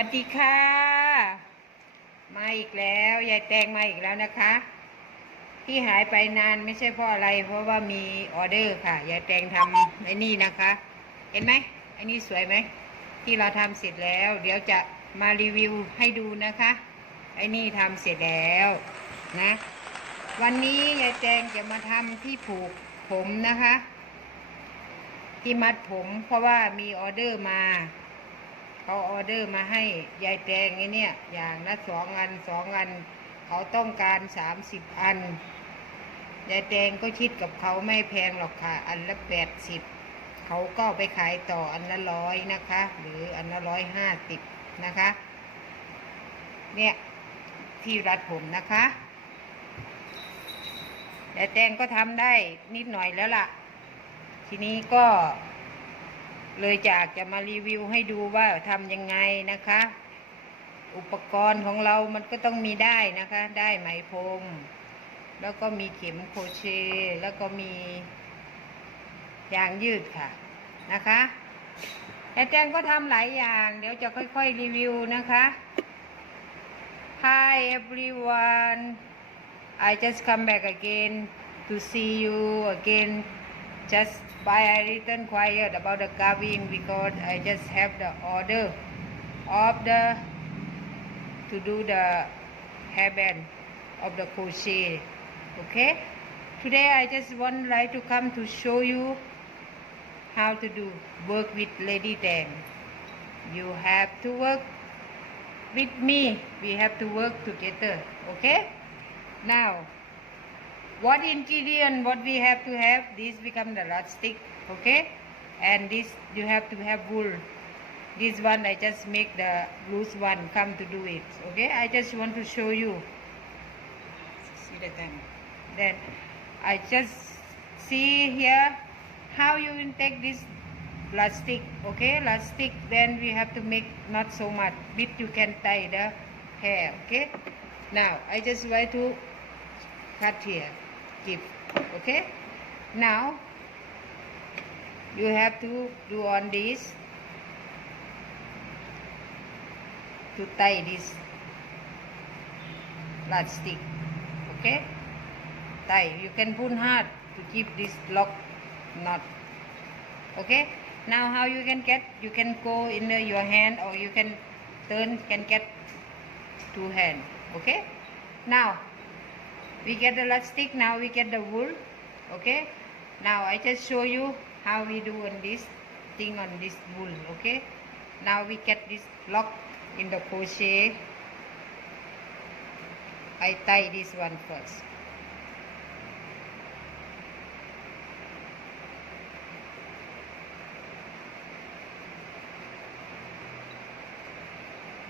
วัสดีค่ะ มาอีกแล้วยายแตงมาอีกแล้วนะคะ ที่หายไปนานไม่ใช่เพราะอะไร เพราะว่ามีออเดอร์ค่ะยายแตงทำไอ้นี่นะคะ เห็นไหมไอ้นี่สวยไหมที่เราทำเสร็จแล้ว เดี๋ยวจะมารีวิวให้ดูนะคะ ไอ้นี่ทำเสร็จแล้วนะ วันนี้ยายแตงจะมาทำที่ผูกผมนะคะ ที่มัดผมเพราะว่ามีออเดอร์มา เขาออเดอร์มาให้ยายแตงไอ้เนี่ยอย่างละสองอันสองอัน เขาต้องการสามสิบอันยายแตงก็คิดกับเขาไม่แพงหรอกค่ะ อันละแปดสิบเขาก็ไปขายต่ออันละร้อยนะคะ หรืออันละร้อยห้าสิบนะคะ เนี่ยที่รัดผมนะคะยายแตงก็ทำได้นิดหน่อยแล้วล่ะ ทีนี้ก็ เลยอยากจะมารีวิวให้ดูว่าทำยังไงนะคะ อุปกรณ์ของเรามันก็ต้องมีได้นะคะ ได้ไหมพรมแล้วก็มีเข็มโคเชแล้วก็มียางยืดค่ะนะคะแต่แจงก็ทำหลายอย่าง เดี๋ยวจะค่อยๆรีวิวนะคะ Hi everyone I just come back again to see you again just by a little quiet about the carving because I just have the order of the to do the hairband of the crochet okay? Today I just want like to come to show you how to do work with lady Tang. You have to work with me. We have to work together okay? Now what ingredient what we have to have this become the rod stick okay? And this you have to have wool. This one i just make the loose one come to do it okay? I just want to show you. See the thing then i just see here how you will take this plastic okay? Plastic then we have to make not so much. Bit you can tie the hair okay? Now i just want to cut here give okay? Now you have to do on this to tie this plastic okay? Tie you can pull hard to keep this lock knot okay? Now how you can get you can go in your hand or you can turn can get two hand okay? Now we get the elastic now we get the wool okay? Now i just show you how we do on this thing on this wool okay? Now we get this lock in the crochet. I tie this one first.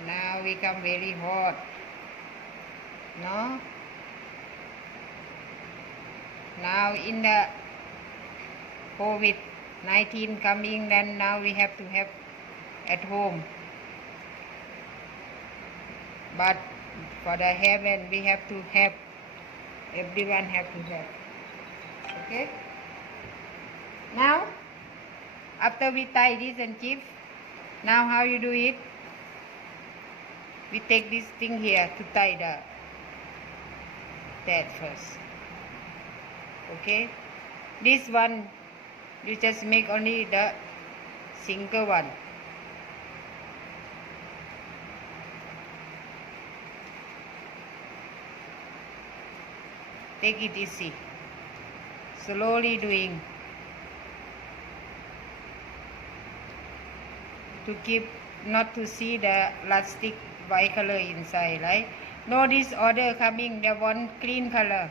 Now we come very hot. No now in the covid 19 coming then now we have to have at home. But for the heaven we have to have everyone have to have. Okay? Now after we tie this and keep now how you do it? We take this thing here to tie the that first okay? This one you just make only the single one. Take it easy. Slowly doing. To keep not to see the plastic white color inside right? No this order coming they want clean color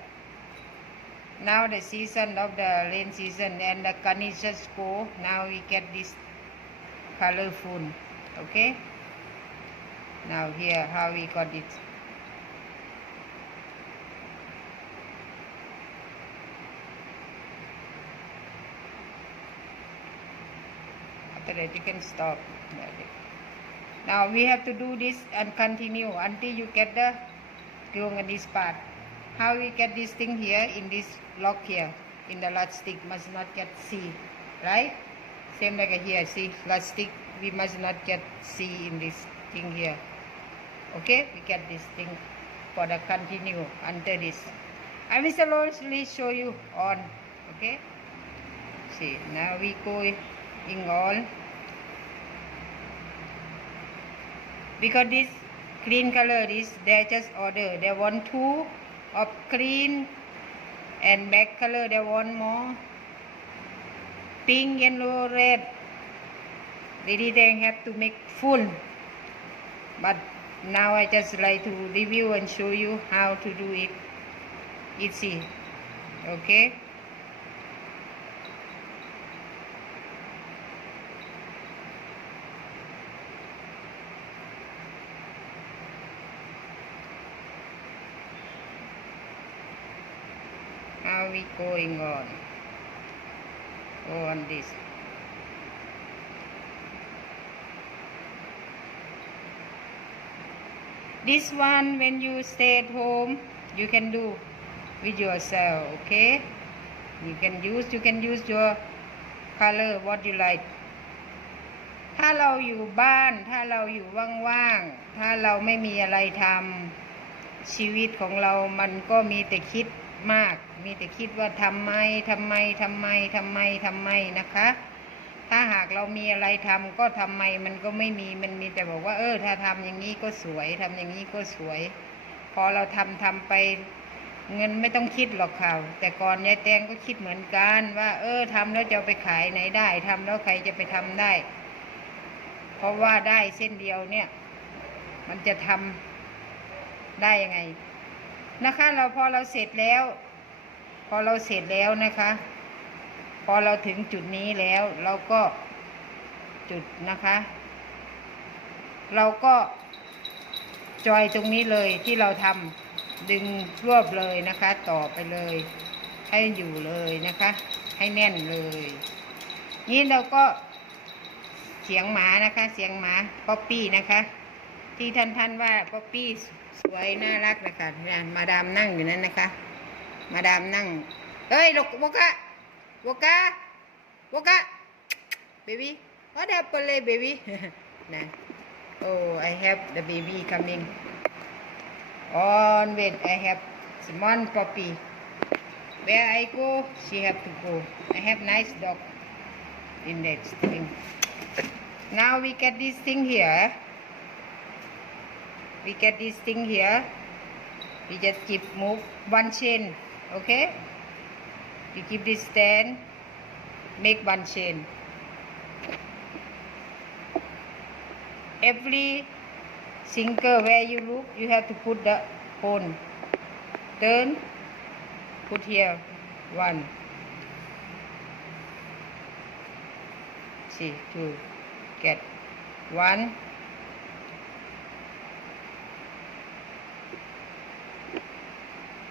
now the season of the rain season and the conditions go now we get this colorful okay? Now here how we got it. After that you can stop. Now we have to do this and continue until you get the on this part how we get this thing here in this lock here in the elastic must not get see right? Same like here see elastic we must not get see in this thing here. Okay we get this thing for the continue under this. I will slowly show you on okay? See now we go in all. Because this green color is they just order they want two of green and black color they want more. Pink yellow red. They have to make full. But now I just like to review and show you how to do it. Easy. Okay we going on go on this this one when you stay at home you can do with yourself okay you can use you can use your color what you like ถ้าเราอยู่บ้าน ถ้าเราอยู่ว่างๆ ถ้าเราไม่มีอะไรทำชีวิตของเรามันก็มีแต่คิด มาก มีแต่คิดว่าทำไมทำไมทำไมทำไมทำไมนะคะ ถ้าหากเรามีอะไรทำก็ทำไมมันก็ไม่มีมันมีแต่บอกว่า เออ ถ้าทำอย่างนี้ก็สวยทำอย่างนี้ก็สวย พอเราทำทำไปเงินไม่ต้องคิดหรอกค่ะ แต่ก่อนยายแตงก็คิดเหมือนกันว่า เออทำแล้วจะไปขายไหนได้ทำแล้วใครจะไปทำได้ เพราะว่าได้เส้นเดียวเนี่ย มันจะทำได้ยังไง นะคะ เราพอเราเสร็จแล้ว พอเราเสร็จแล้วนะคะ พอเราถึงจุดนี้แล้วเราก็จุดนะคะ เราก็จอยตรงนี้เลยที่เราทำดึงรวบเลยนะคะ ต่อไปเลย ให้อยู่เลยนะคะ ให้แน่นเลย นี่เราก็เสียงหมานะคะ เสียงหมาป๊อปปี้นะคะ ที่ท่านท่านว่าป๊อปปี้ สวยน่ารักนะคะเนี่ยมาดามนั่งอยู่นั้นนะคะ มาดามนั่งเฮ้ยลูกโวกะโวกะโวกะ baby what happened เลย baby นะ oh I have the baby coming on when I have small puppy where I go she have to go I have nice dog in that thing now we get this thing here we get this thing here. We just keep move one chain okay? You keep this stand make one chain. Every single where you look you have to put the phone turn put here one. See two get one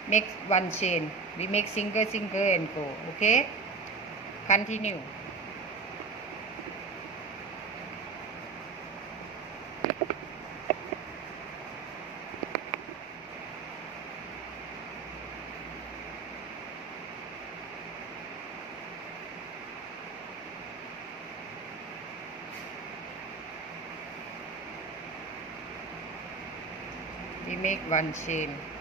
make one chain. We make single single and go okay? Continue. We make one chain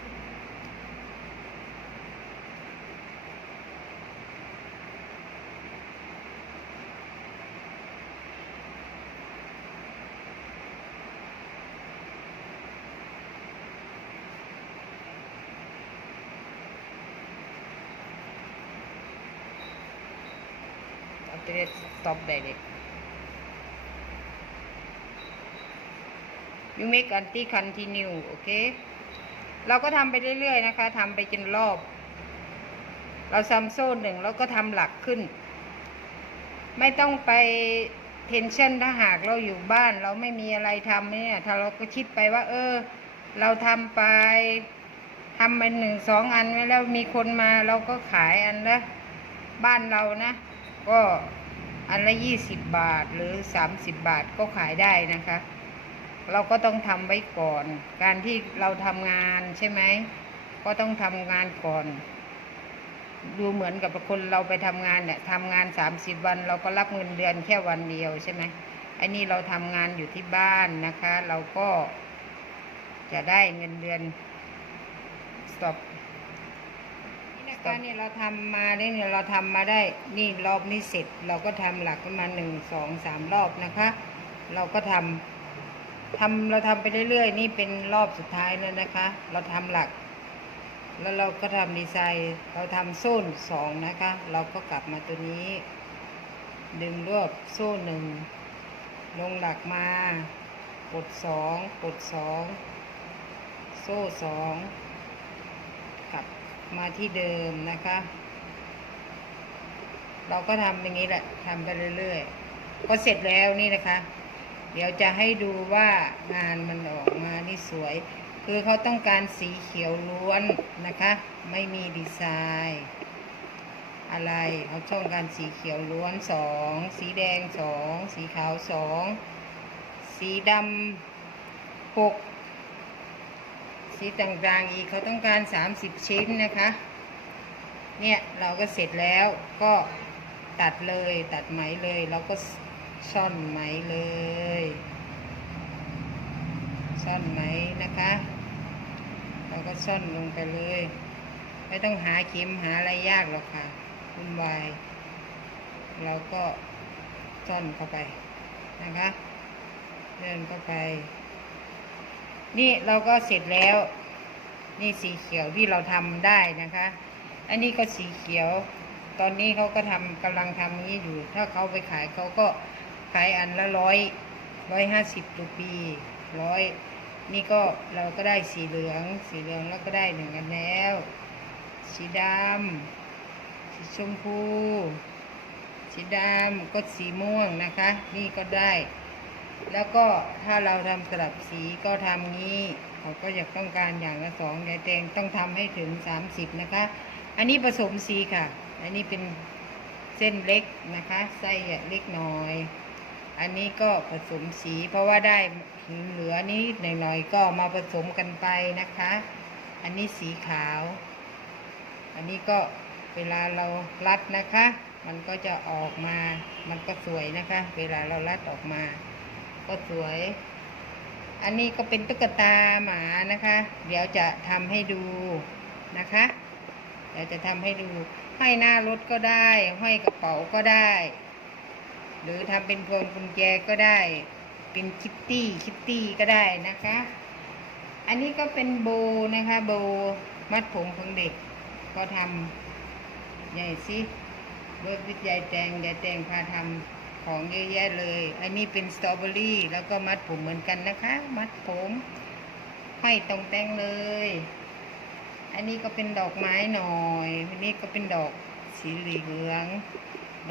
after that stop direct you make anti continue โอเค เราก็ทำไปเรื่อยๆนะคะทำไปจนรอบ เราซ้ำโซ่หนึ่งแล้วก็ทำหลักขึ้น ไม่ต้องไปเทนชั่นถ้าหากเราอยู่บ้าน เราไม่มีอะไรทำเนี่ย ถ้าเราก็คิดไปว่า เออ เราทำไปทำไปหนึ่งสองอันไว้แล้วมีคนมาเราก็ขายอันละบ้านเรานะ ก็ อันละยี่สิบบาทหรือสามสิบบาทก็ขายได้นะคะ เราก็ต้องทำไว้ก่อน การที่เราทำงานใช่ไหม ก็ต้องทำงานก่อน ดูเหมือนกับคนเราไปทำงานเนี่ยทำงานสามสิบวัน เราก็รับเงินเดือนแค่วันเดียวใช่ไหมอันนี้เราทำงานอยู่ที่บ้านนะคะ เราก็จะได้เงินเดือน stop นี่นะคะนี่เราทำมาได้เนี่ยเราทำมาได้นี่รอบนี้เสร็จ เราก็ทำหลักประมาณหนึ่งสองสามรอบนะคะ เราก็ทำทำเราทำไปเรื่อยๆ นี่เป็นรอบสุดท้ายแล้วนะคะ เราทำหลัก แล้วเราก็ทำดีไซน์เราทำโซ่สองนะคะ เราก็กลับมาตัวนี้ ดึงรวบโซ่หนึ่งลงหลักมากดสองกดสองโซ่สองกลับ มาที่เดิมนะคะ เราก็ทำอย่างนี้แหละทำไปเรื่อยๆ ก็เสร็จแล้วนี่นะคะ เดี๋ยวจะให้ดูว่างานมันออกมานี่สวย คือเขาต้องการสีเขียวล้วนนะคะ ไม่มีดีไซน์ อะไรเขาต้องการสีเขียวล้วนสองสีแดงสองสีขาวสองสีดำหก สีต่างๆอีกเขาต้องการ 30 ชิ้นนะคะ เนี่ยเราก็เสร็จแล้วก็ตัดเลยตัดไหมเลยแล้วก็ซ่อนไหมเลย ซ่อนไหมนะคะ เราก็ซ่อนลงไปเลย ไม่ต้องหาเข็มหาอะไรยากหรอกค่ะวุ่นวายเราก็ซ่อนเข้าไปนะคะ เดินเข้าไป นี่เราก็เสร็จแล้ว นี่สีเขียวที่เราทำได้นะคะ อันนี้ก็สีเขียว ตอนนี้เขาก็ทำกำลังทำนี้อยู่ ถ้าเขาไปขายเขาก็ขายอันละร้อยร้อยห้าสิบรูปีร้อยนี่ก็เราก็ได้สีเหลือง สีเหลืองแล้วก็ได้หนึ่งอันแล้ว สีดำสีชมพู สีดำก็สีม่วงนะคะ นี่ก็ได้ แล้วก็ถ้าเราทำสลับสีก็ทำงี้เขาก็อยากต้องการอย่างละสองยายแตงต้องทำให้ถึงสามสิบนะคะ อันนี้ผสมสีค่ะ อันนี้เป็นเส้นเล็กนะคะไส้เล็กน้อย อันนี้ก็ผสมสีเพราะว่าได้เหลือนิดหน่อยๆก็มาผสมกันไปนะคะ อันนี้สีขาว อันนี้ก็เวลาเรารัดนะคะ มันก็จะออกมา มันก็สวยนะคะ เวลาเรารัดออกมา ก็สวย อันนี้ก็เป็นตุ๊กตาหมานะคะ เดี๋ยวจะทำให้ดูนะคะ เดี๋ยวจะทำให้ดูให้หน้ารถก็ได้ห้อยกระเป๋าก็ได้ หรือทำเป็นพวงกุญแจก็ได้ เป็นคิตตี้คิตตี้ก็ได้นะคะ อันนี้ก็เป็นโบนะคะโบมัดผมของเด็กก็ทำใหญ่สิเบิร์ดวิทยายแตงยายแตงพาทำ ของเยอะแยะเลย อันนี้เป็นสตรอเบอรี่แล้วก็มัดผมเหมือนกันนะคะ มัดผมห้อยตรงแต่งเลย อันนี้ก็เป็นดอกไม้หน่อยอันนี้ก็เป็นดอกสีเหลือง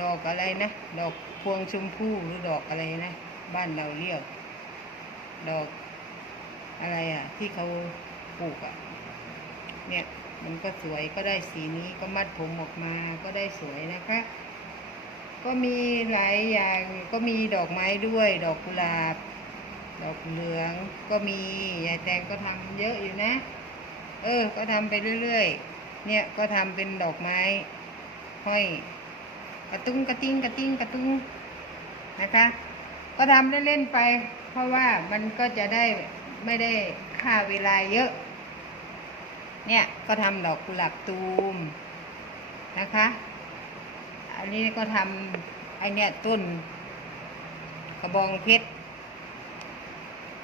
ดอกอะไรนะ ดอกพวงชมพูหรือดอกอะไรนะ บ้านเราเรียก ดอกอะไรอะ ที่เขาปลูกอะ เนี่ย มันก็สวยก็ได้สีนี้ก็มัดผมออกมาก็ได้สวยนะคะ ก็มีหลายอย่างก็มีดอกไม้ด้วย ดอกกุหลาบ ดอกเหลืองก็มียายแตงก็ทำเยอะอยู่นะ เออ ก็ทำไปเรื่อยๆ เนี่ยก็ทำเป็นดอกไม้ห้อยกระตุ้งกระติ้งกระติ้งกระตุ้งนะคะ ก็ทำเล่นๆไป เพราะว่ามันก็จะได้ไม่ได้ค่าเวลาเยอะ เนี่ยก็ทำดอกกุหลาบตูมนะคะ อันนี้ก็ทำไอเนี่ยต้นกระบองเพชร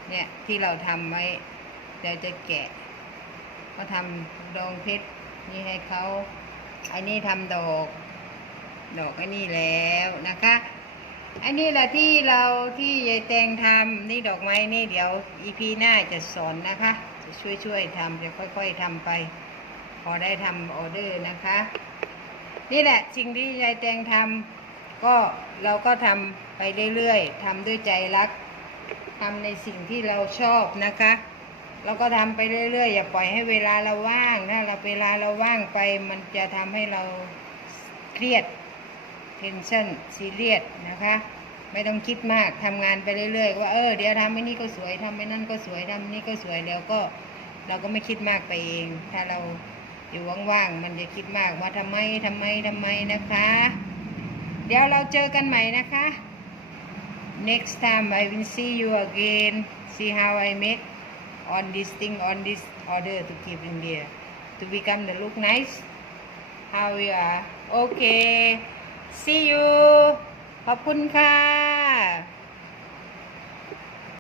เนี่ยที่เราทำไว้เดี๋ยวจะแกะ ก็ทำดองเพชรนี่ให้เขาอันนี้ทำดอก ดอกไอ้นี่แล้วนะคะอันนี้แหละที่เราที่ยายแตงทำนี่ดอกไม้นี่เดี๋ยวอีพีหน้าจะสอนนะคะ จะช่วยช่วยๆทำจะค่อยๆทำไป พอได้ทำออเดอร์นะคะ นี่แหละสิ่งที่ยายแตงทำก็เราก็ทำไปเรื่อยๆทำด้วยใจรักทำในสิ่งที่เราชอบนะคะ เราก็ทำไปเรื่อยๆ อย่าปล่อยให้เวลาเราว่างถ้าเราเวลาเราว่างไป มันจะทำให้เราเครียดเทนชั่นซีเรียสนะคะไม่ต้องคิดมากทำงานไปเรื่อยๆ ว่าเออเดี๋ยวทำไอ้นี่ก็สวยทำไอ้นั่นก็สวยทำนี่ก็สวยแล้วก็ เราก็ไม่คิดมากไปเอง ถ้าเรา อยู่ว่างๆมันจะคิดมากว่าทำไมทำไมทำไมนะคะ เดี๋ยวเราเจอกันใหม่นะคะ next time I will see you again see how I make on this thing on this order to keep in there to become the look nice how you are okay see you ขอบคุณค่ะ